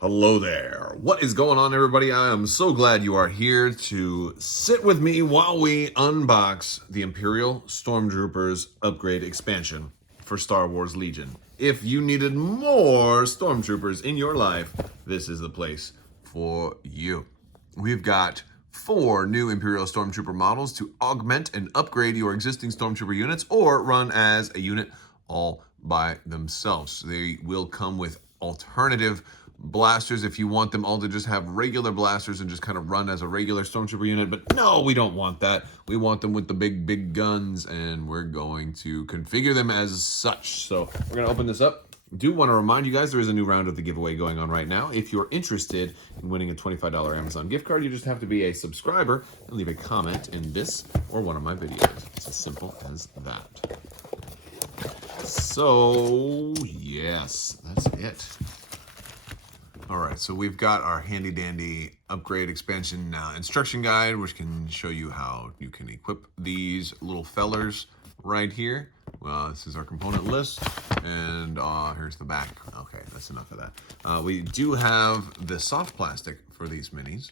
Hello there. What is going on, everybody? I am so glad you are here to sit with me while we unbox the Imperial Stormtroopers Upgrade expansion for Star Wars Legion. If you needed more Stormtroopers in your life, this is the place for you. We've got 4 new Imperial Stormtrooper models to augment and upgrade your existing Stormtrooper units or run as a unit all by themselves. They will come with alternative blasters if you want them all to just have regular blasters and just kind of run as a regular Stormtrooper unit. But no, we don't want that. We want them with the big guns, and we're going to configure them as such. So we're going to open this up. Do want to remind you guys there is a new round of the giveaway going on right now. If you're interested in winning a $25 Amazon gift card, you just have to be a subscriber and leave a comment in this or one of my videos. It's as simple as that. So, yes, that's it. All right, so we've got our handy dandy upgrade expansion instruction guide, which can show you how you can equip these little fellers right here. This is our component list, and here's the back. Okay, that's enough of that. We do have the soft plastic for these minis,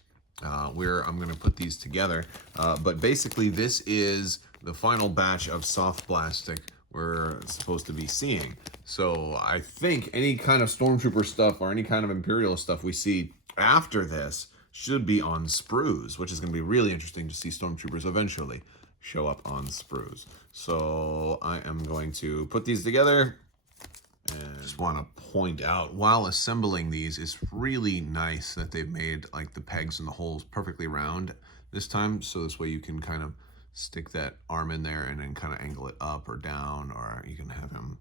where I'm going to put these together. But basically, this is the final batch of soft plastic we're supposed to be seeing. So I think any kind of Stormtrooper stuff or any kind of Imperial stuff we see after this should be on sprues, which is going to be really interesting to see Stormtroopers eventually show up on sprues. So I am going to put these together. And just want to point out, while assembling these, it's really nice that they've made like the pegs and the holes perfectly round this time. So this way you can kind of stick that arm in there and then kind of angle it up or down, or you can have him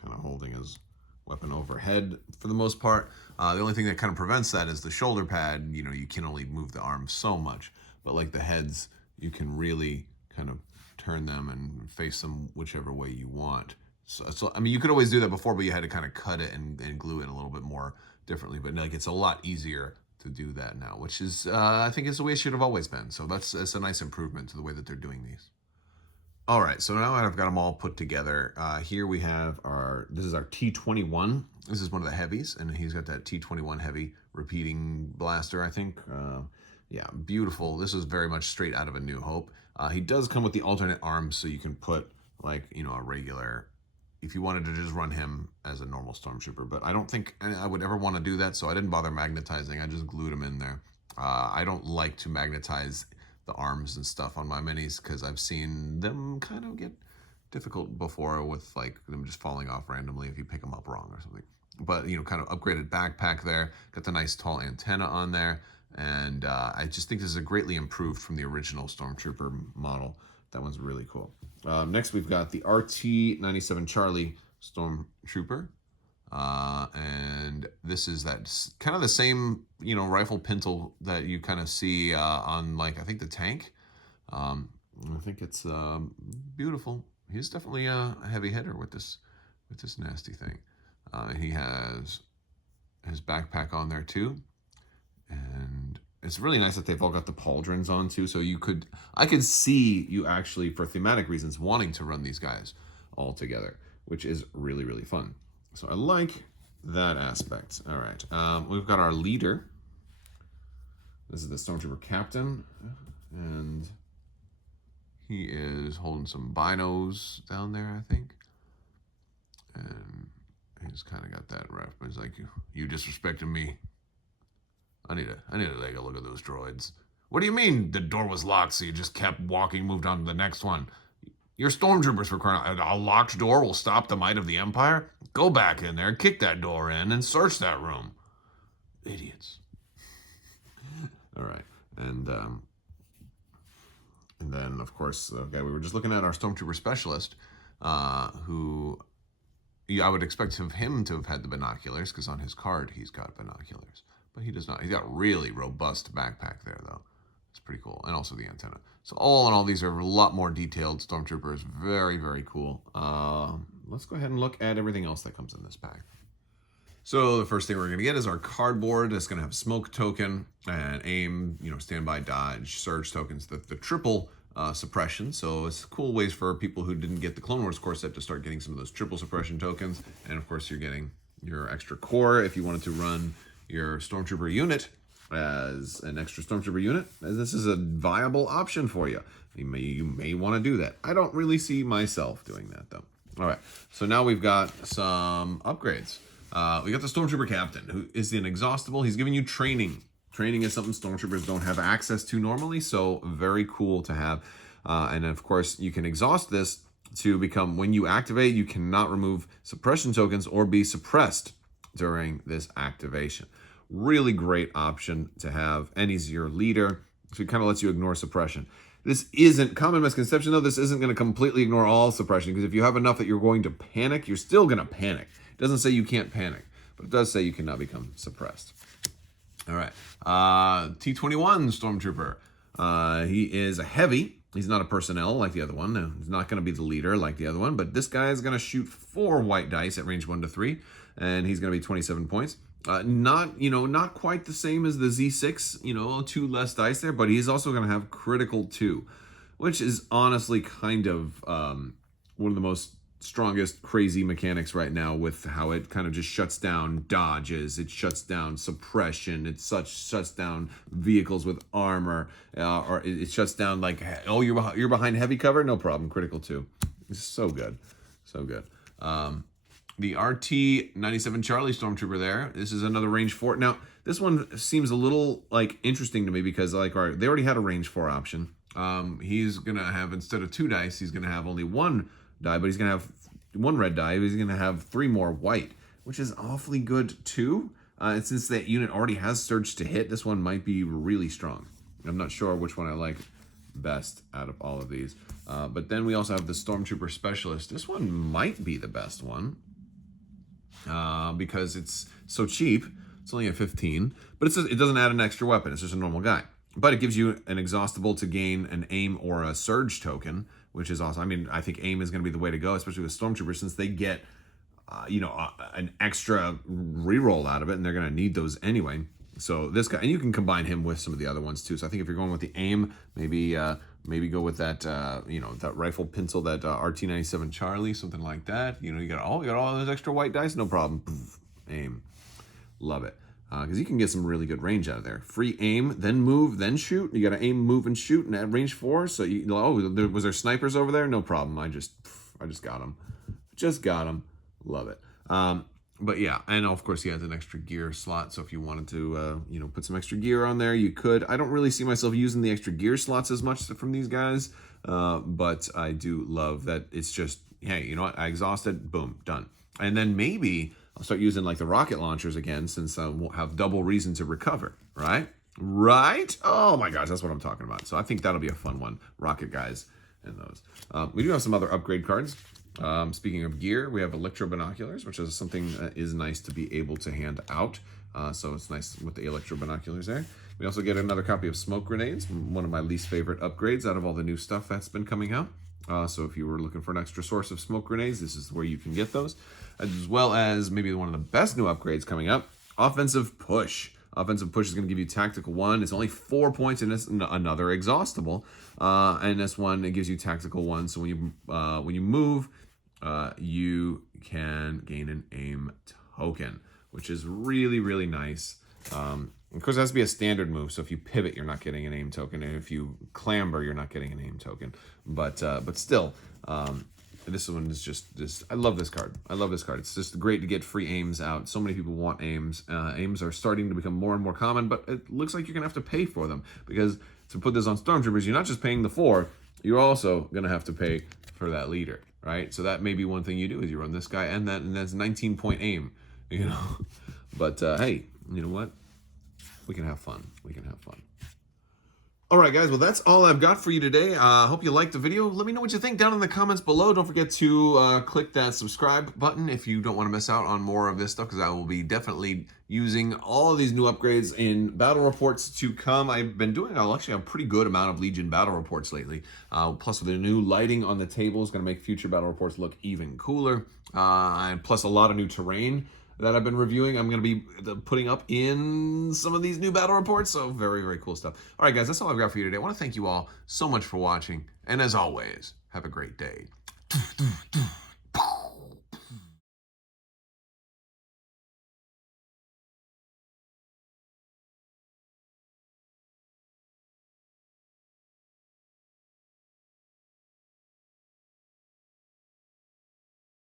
kind of holding his weapon overhead for the most part. The only thing that kind of prevents that is the shoulder pad. You know, you can only move the arm so much, but like the heads, you can really kind of turn them and face them whichever way you want. So I mean, you could always do that before, but you had to kind of cut it and glue it a little bit more differently. But like, it's a lot easier to do that now, which is, I think is the way it should have always been. So that's a nice improvement to the way that they're doing these. All right, so now I've got them all put together. Here we have this is our T21. This is one of the heavies, and he's got that T21 heavy repeating blaster, I think. Yeah, beautiful. This is very much straight out of A New Hope. He does come with the alternate arms, so you can put like, you know, a regular, if you wanted to just run him as a normal Stormtrooper. But I don't think I would ever want to do that, so I didn't bother magnetizing. I just glued him in there. I don't like to magnetize the arms and stuff on my minis because I've seen them kind of get difficult before with like them just falling off randomly if you pick them up wrong or something. But, you know, kind of upgraded backpack there. Got the nice tall antenna on there. And I just think this is a greatly improved from the original Stormtrooper model. That one's really cool. Next, we've got the RT-97 Charlie Stormtrooper. And this is that kind of the same, you know, rifle pintle that you kind of see on, like, I think the tank. I think it's beautiful. He's definitely a heavy hitter with this nasty thing. He has his backpack on there too. And it's really nice that they've all got the pauldrons on too. So I could see you actually, for thematic reasons, wanting to run these guys all together, which is really, really fun. So I like that aspect. All right, we've got our leader. This is the Stormtrooper captain, and he is holding some binos down there, I think. And he's kind of got that ref, but he's like, you disrespecting me. I need to take a look at those droids. What do you mean the door was locked, so you just kept walking, moved on to the next one? You're Stormtroopers, for crying out. A locked door will stop the might of the Empire? Go back in there, kick that door in, and search that room. Idiots. All right. And then, of course, the guy we were just looking at, our Stormtrooper specialist, who I would expect him to have had the binoculars, because on his card he's got binoculars. But he does not. He's got really robust backpack there, though. It's pretty cool. And also the antenna. So all in all, these are a lot more detailed Stormtroopers. Very, very cool. Let's go ahead and look at everything else that comes in this pack. So the first thing we're going to get is our cardboard. It's going to have smoke token and aim, you know, standby, dodge, surge tokens, the triple suppression. So it's cool ways for people who didn't get the Clone Wars core set to start getting some of those triple suppression tokens. And of course, you're getting your extra core if you wanted to run, your Stormtrooper unit as an extra Stormtrooper unit, as this is a viable option for you. You may want to do that. I don't really see myself doing that, though. All right, so now we've got some upgrades. We got the Stormtrooper Captain, who is inexhaustible. He's giving you training. Training is something Stormtroopers don't have access to normally, so very cool to have. And of course, you can exhaust this to become, when you activate, you cannot remove suppression tokens or be suppressed during this activation. Really great option to have, and he's your leader, so it kind of lets you ignore suppression. This isn't, common misconception though, this isn't going to completely ignore all suppression, because if you have enough that you're going to panic, you're still going to panic. It doesn't say you can't panic, but it does say you cannot become suppressed. All right, T-21 Stormtrooper. He is a heavy. He's not a personnel like the other one. He's not going to be the leader like the other one, but this guy is going to shoot 4 white dice at range 1 to 3, and he's going to be 27 points. Not quite the same as the Z6, 2 less dice there, but he's also going to have critical 2, which is honestly kind of one of the most strongest crazy mechanics right now, with how it kind of just shuts down dodges, it shuts down suppression, it shuts down vehicles with armor, or it shuts down like, oh, you're behind heavy cover, no problem, critical 2. It's so good, so good. The RT-97 Charlie Stormtrooper there. This is another range 4. Now, this one seems a little like interesting to me because like, all right, they already had a range 4 option. He's gonna have, instead of 2 dice, he's gonna have only 1 die, but he's gonna have 1 red die. He's gonna have 3 more white, which is awfully good too. And since that unit already has surge to hit, this one might be really strong. I'm not sure which one I like best out of all of these. But then we also have the Stormtrooper Specialist. This one might be the best one because it's so cheap. It's only a 15, but it doesn't add an extra weapon. It's just a normal guy. But it gives you an exhaustible to gain an aim or a surge token, which is awesome. I mean, I think aim is going to be the way to go, especially with Stormtroopers, since they get, an extra reroll out of it, and they're going to need those anyway. So this guy, and you can combine him with some of the other ones too. So I think if you're going with the aim, maybe go with that, that rifle pencil, that RT-97 Charlie, something like that. You got all those extra white dice, no problem. Aim, love it. Because you can get some really good range out of there. Free aim, then move, then shoot. You got to aim, move, and shoot, and at range 4. So was there snipers over there? No problem. I just got them. Just got them. Love it. But yeah, and of course he has an extra gear slot. So if you wanted to, put some extra gear on there, you could. I don't really see myself using the extra gear slots as much from these guys, but I do love that it's just, hey, you know what? I exhausted, boom, done. And then maybe I'll start using like the rocket launchers again, since we'll have double reason to recover, right? Right? Oh my gosh, that's what I'm talking about. So I think that'll be a fun one. Rocket guys and those. We do have some other upgrade cards. Speaking of gear, we have electro binoculars, which is something that is nice to be able to hand out. So it's nice with the electro binoculars there. We also get another copy of smoke grenades, one of my least favorite upgrades out of all the new stuff that's been coming out. So if you were looking for an extra source of smoke grenades, this is where you can get those. As well as maybe one of the best new upgrades coming up, offensive push. Offensive push is going to give you tactical 1. It's only 4 points, and it's another exhaustible. And this one, it gives you tactical 1. So when you move, you can gain an aim token, which is really, really nice. Of course, it has to be a standard move. So if you pivot, you're not getting an aim token, and if you clamber, you're not getting an aim token. But still, this one is just I love this card. I love this card. It's just great to get free aims out. So many people want aims. Aims are starting to become more and more common, but it looks like you're gonna have to pay for them, because to put this on Stormtroopers, you're not just paying the 4, you're also gonna have to pay for that leader, right? So that may be one thing you do, is you run this guy, and that's 19-point aim, But hey, you know what? We can have fun. We can have fun. All right, guys. Well, that's all I've got for you today. I hope you liked the video. Let me know what you think down in the comments below. Don't forget to click that subscribe button if you don't want to miss out on more of this stuff, because I will be definitely using all of these new upgrades in battle reports to come. I've been doing actually a pretty good amount of Legion battle reports lately. Plus, with the new lighting on the table is going to make future battle reports look even cooler. And plus, a lot of new terrain that I've been reviewing, I'm going to be putting up in some of these new battle reports. So very, very cool stuff. All right, guys, that's all I've got for you today. I want to thank you all so much for watching. And as always, have a great day.